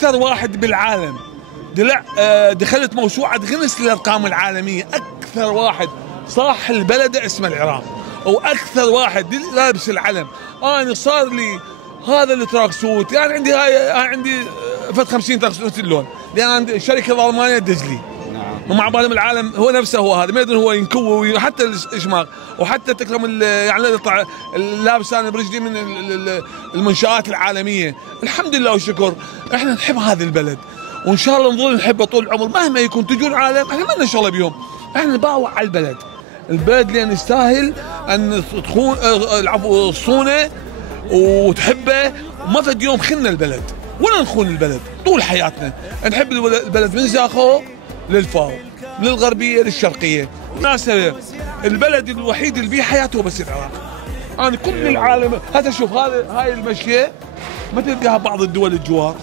اكثر واحد بالعالم دخلت موسوعه غينيس للارقام العالميه، اكثر واحد صاح البلد اسمه العراق، واكثر واحد لابس العلم. انا صار لي هذا التراك سوت، يعني عندي فت 50 تراك سوت اللون، لان عندي الشركه الالمانيه تدز لي. ومع بالهم العالم هو نفسه هو هذا، ما يدري هو ينكوي حتى الاشماغ، وحتى تكرم يعني لابس انا برجلي من المنشآت العالميه. الحمد لله والشكر، احنا نحب هذا البلد، وان شاء الله نظل نحبه طول العمر مهما يكون. تجون عالم احنا ما لنا شغله بيهم، احنا نباوع على البلد لان يستاهل ان تخون العفو تصونه وتحبه، وما فد يوم خلنا البلد ولا نخون البلد طول حياتنا. نحب البلد من زاخو للفاو، للغربيه للشرقيه. مناسبه البلد الوحيد اللي فيه حياته بس العراق. انا كل العالم هذا شوف، هاي المشيه ما تلقاها بعض الدول الجوار.